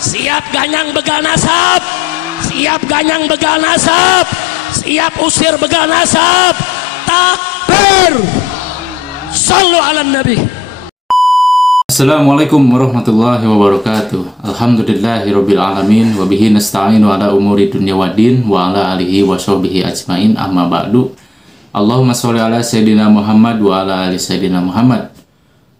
Siap ganyang begal nasab, siap ganyang begal nasab, siap usir begal nasab. Takbir. Sallu ala nabi. Assalamualaikum warahmatullahi wabarakatuh. Alhamdulillahirabbil alamin wa bihi nasta'inu ala umuri dunya waddin wa ala alihi wa sahbihi ajmain, amma ba'du. Allahumma sholli ala sayyidina Muhammad wa ala ali sayyidina Muhammad.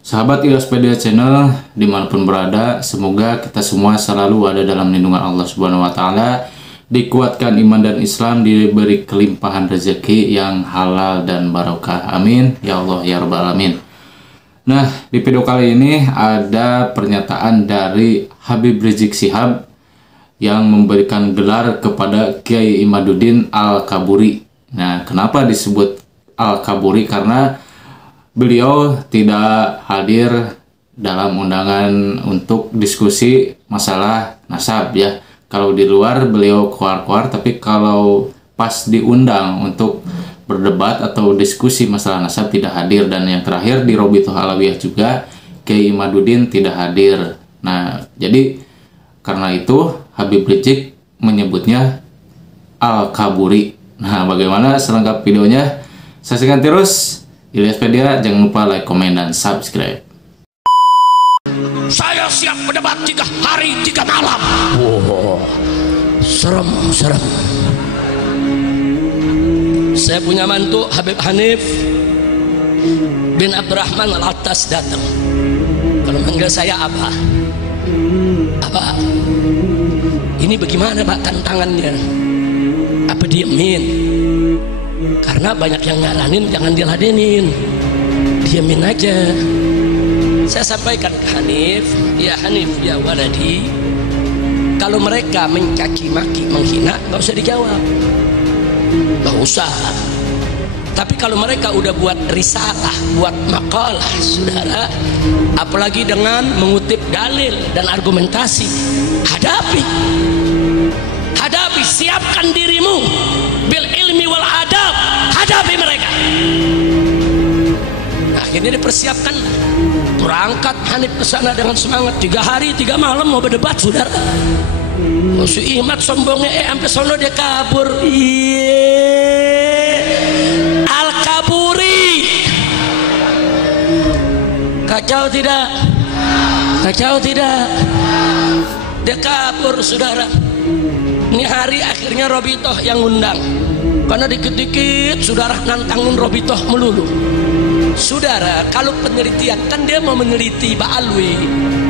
Sahabat Ilaspedia Channel dimanapun berada, semoga kita semua selalu ada dalam lindungan Allah Subhanahu wa Ta'ala, dikuatkan iman dan Islam, diberi kelimpahan rezeki yang halal dan barokah. Amin ya Allah ya Rabbal alamin. Nah, di video kali ini ada pernyataan dari Habib Rizik Syihab yang memberikan gelar kepada Kiai Imaduddin Al-Kaburi. Nah, kenapa disebut Al-Kaburi? Karena beliau tidak hadir dalam undangan untuk diskusi masalah nasab ya. Kalau di luar beliau keluar-keluar, tapi kalau pas diundang untuk berdebat atau diskusi masalah nasab tidak hadir. Dan yang terakhir di Robitoh Alawiyah juga Kiai Imaduddin tidak hadir. Nah, jadi karena itu Habib Rizik menyebutnya Al-Kaburi. Nah, bagaimana selengkap videonya? Saksikan terus. Ilaspedia, jangan lupa like, komen, dan subscribe. Saya siap berdebat 3 hari 3 malam. Wow, serem. Saya punya mantu Habib Hanif bin Abdurrahman Al-Attas datang. Kalau manggil saya Abah. Abah, ini bagaimana Pak tantangannya? Apa diemin? Karena banyak yang nyaranin jangan diladenin, diamin aja. Saya sampaikan ke Hanif ya waladi, kalau mereka mencaci maki menghina nggak usah dijawab, nggak usah. Tapi kalau mereka udah buat risalah, buat makalah, saudara, apalagi dengan mengutip dalil dan argumentasi, hadapi, siapkan dirimu bil ilmi wal adab, hadapi mereka. Akhirnya dipersiapkan, berangkat Hanif ke sana dengan semangat. 3 hari 3 malam mau berdebat, saudara. Si Imat sombongnya sampai sono dia kabur. Al-Kaburi. Kacau tidak? Dia kabur, saudara. Ini hari akhirnya Robitoh yang undang, karena dikit-dikit saudara nantangin Robitoh melulu. Saudara, kalau penelitian kan dia mau meneliti Ba'alwi,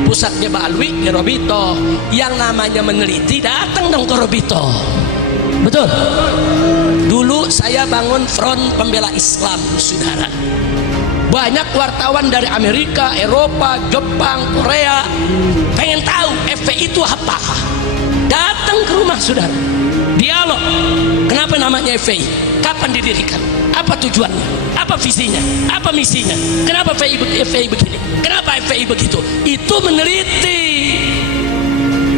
pusatnya Ba'alwi di Robitoh. Yang namanya meneliti datang dong ke Robitoh. Betul. Dulu saya bangun front pembela Islam, saudara. Banyak wartawan dari Amerika, Eropa, Jepang, Korea pengen tahu FPI itu apa. Datang ke rumah saudara, dialog. Kenapa namanya FPI? Kapan didirikan? Apa tujuannya? Apa visinya? Apa misinya? Kenapa FPI begini? Kenapa FPI begitu? Itu meneliti.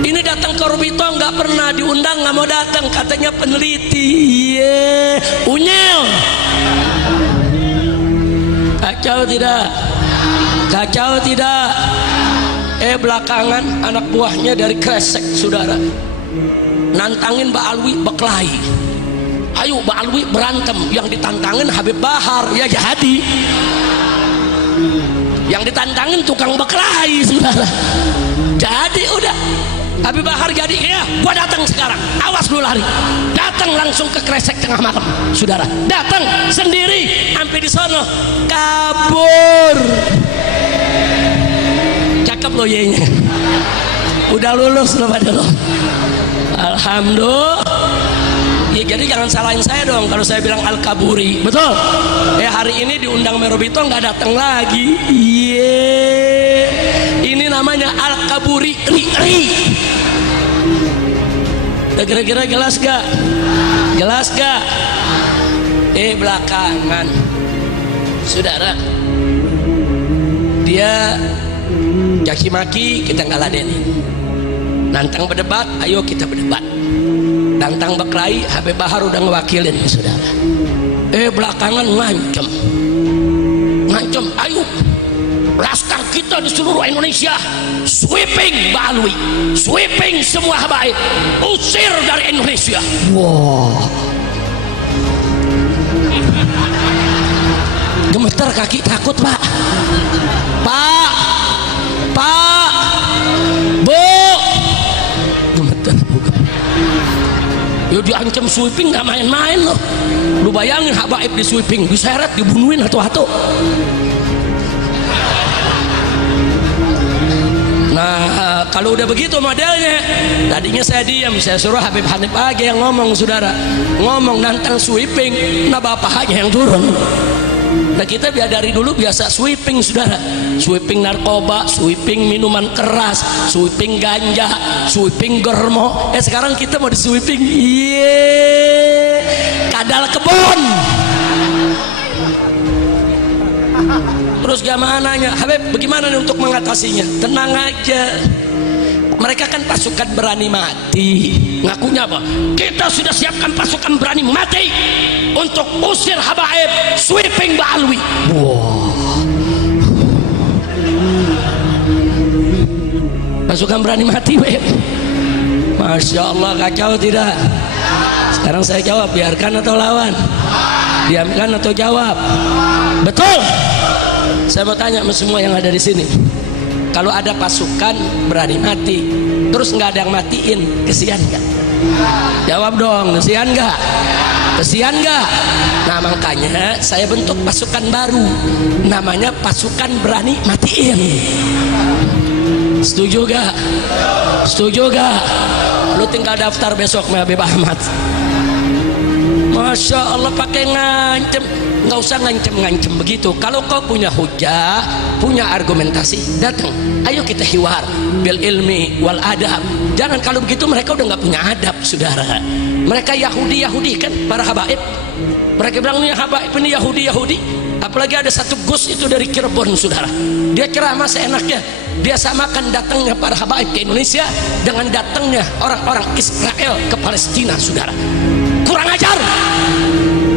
Ini datang ke Robitoh nggak pernah diundang, nggak mau datang, katanya peneliti. Unyel. Kacau tidak? Belakangan anak buahnya dari Kresek, saudara, nantangin Ba'alwi berkelahi. Ayo Ba'alwi berantem, yang ditantangin Habib Bahar, ya jadi. Yang ditantangin tukang berkelahi, saudara. Jadi udah Habib Bahar jadi, ya gua datang sekarang, awas lu lari. Datang langsung ke Kresek tengah malam, saudara. Datang sendiri, sampai di sono kabur. Cakep lo yenya, udah lulus lo pada lo. Alhamdulillah. Ya, jadi jangan salahin saya dong kalau saya bilang Al-Kaburi. Betul. Hari ini diundang Merobito nggak datang lagi. Ini namanya Al-Kaburi. Kira-kira jelas gak? Belakangan, saudara, dia caci maki, kita nggak ladenin. Nantang berdebat, ayo kita berdebat. Nantang berkelahi, Habib Bahar udah ngewakilin, saudara. Belakangan ngancem, ayo laskar kita di seluruh Indonesia sweeping Ba'alwi, sweeping semua habaib, usir dari Indonesia. Gemeter kaki, takut pak, bu, gemeter bukan. Ya diancam sweeping nggak main-main loh. Lu bayangin habaib di sweeping, diseret, dibunuhin atau. Nah kalau udah begitu modelnya, tadinya saya diam, saya suruh Habib Hanif aja yang ngomong, saudara, ngomong nantang sweeping, nah bapaknya yang turun. Nah kita dari dulu biasa sweeping, saudara, sweeping narkoba, sweeping minuman keras, sweeping ganja, sweeping germo. Sekarang kita mau di sweeping, kadal kebon. Terus jamaah nanya, Habib bagaimana nih untuk mengatasinya? Tenang aja, mereka kan pasukan berani mati. Ngakunya apa? Kita sudah siapkan pasukan berani mati untuk usir habaib, sweeping Ba'alwi. Pasukan berani mati, Beb. Masya Allah, kacau tidak? Sekarang saya jawab, biarkan atau lawan? Diamkan atau jawab? Betul. Saya mau tanya sama semua yang ada di sini, kalau ada pasukan berani mati, terus nggak ada yang matiin, kesian nggak? Jawab dong, kesian nggak? Kesian nggak? Nah makanya saya bentuk pasukan baru, namanya pasukan berani matiin. Setuju gak? Setuju gak? Lu tinggal daftar besok sama Habib Ahmad. Masya Allah, pakai ngancem. Nggak usah ngancem-ngancem begitu. Kalau kau punya hujah, punya argumentasi, datang, ayo kita hiwar bil ilmi wal adab. Jangan kalau begitu mereka udah nggak punya adab, saudara. Mereka Yahudi kan, para habaib. Mereka bilang ini habaib, ini Yahudi. Apalagi ada satu Gus itu dari Cirebon, saudara. Dia ceramah seenaknya. Dia samakan datangnya para habaib ke Indonesia dengan datangnya orang-orang Israel ke Palestina, saudara. Kurang ajar.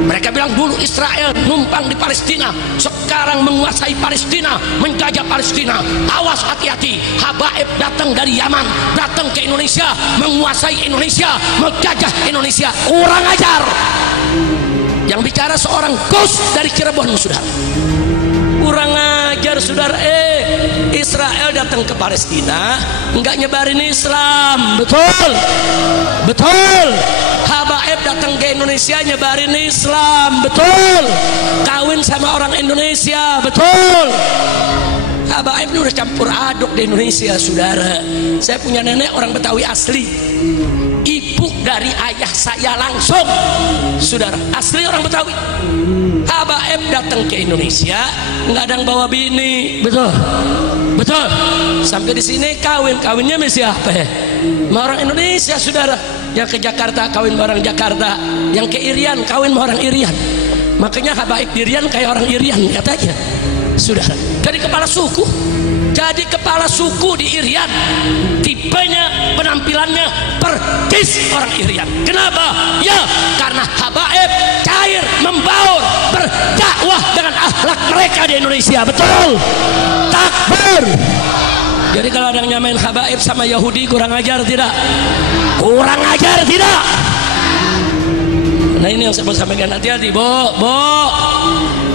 Mereka bilang dulu Israel numpang di Palestina, sekarang menguasai Palestina, menjajah Palestina. Awas, hati-hati, habaib datang dari Yaman, datang ke Indonesia, menguasai Indonesia, menjajah Indonesia. Kurang ajar. Yang bicara seorang Gus dari Cirebon, saudara. Kurang ajar, saudara. Israel datang ke Palestina enggak nyebarin Islam, betul? Betul. Habaib datang ke Indonesia nyebarin Islam, betul? Kawin sama orang Indonesia, betul? Habaib ini udah campur aduk di Indonesia, saudara. Saya punya nenek orang Betawi asli, ibu dari ayah saya langsung, saudara, asli orang Betawi. Habaib datang ke Indonesia nggak ada yang bawa bini, betul? Betul. Sampai di sini kawinnya sama siapa? Sama orang Indonesia, saudara. Yang ke Jakarta kawin sama orang Jakarta, yang ke Irian kawin sama orang Irian. Makanya habaib di Irian kayak orang Irian katanya, saudara. Jadi kepala suku. Jadi kepala suku di Irian, tipenya, penampilannya persis orang Irian. Kenapa? Ya karena habaib cair, membaur, berdakwah dengan akhlak mereka di Indonesia, betul? Takbir. Jadi kalau ada yang nyamain habaib sama Yahudi, kurang ajar tidak? Kurang ajar tidak? Nah ini yang saya mau sampaikan, hati-hati, Bo.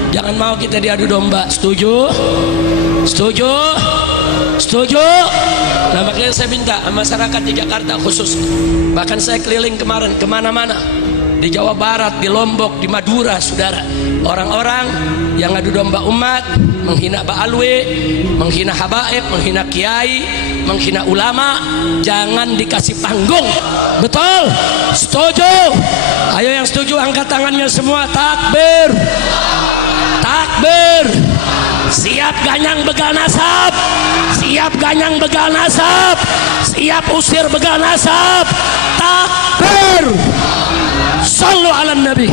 Jangan mau kita diadu domba. Setuju? Setuju? Setuju? Nah makanya saya minta masyarakat di Jakarta khusus, bahkan saya keliling kemarin kemana-mana, di Jawa Barat, di Lombok, di Madura, saudara. Orang-orang yang adu domba umat, menghina Ba'alwi, menghina habaib, menghina kiai, menghina ulama, jangan dikasih panggung. Betul? Setuju? Ayo yang setuju angkat tangannya semua. Takbir. Takbir. Siap ganyang begal nasab, siap ganyang begal nasab, siap usir begal nasab. Takbir. Sallu ala nabi.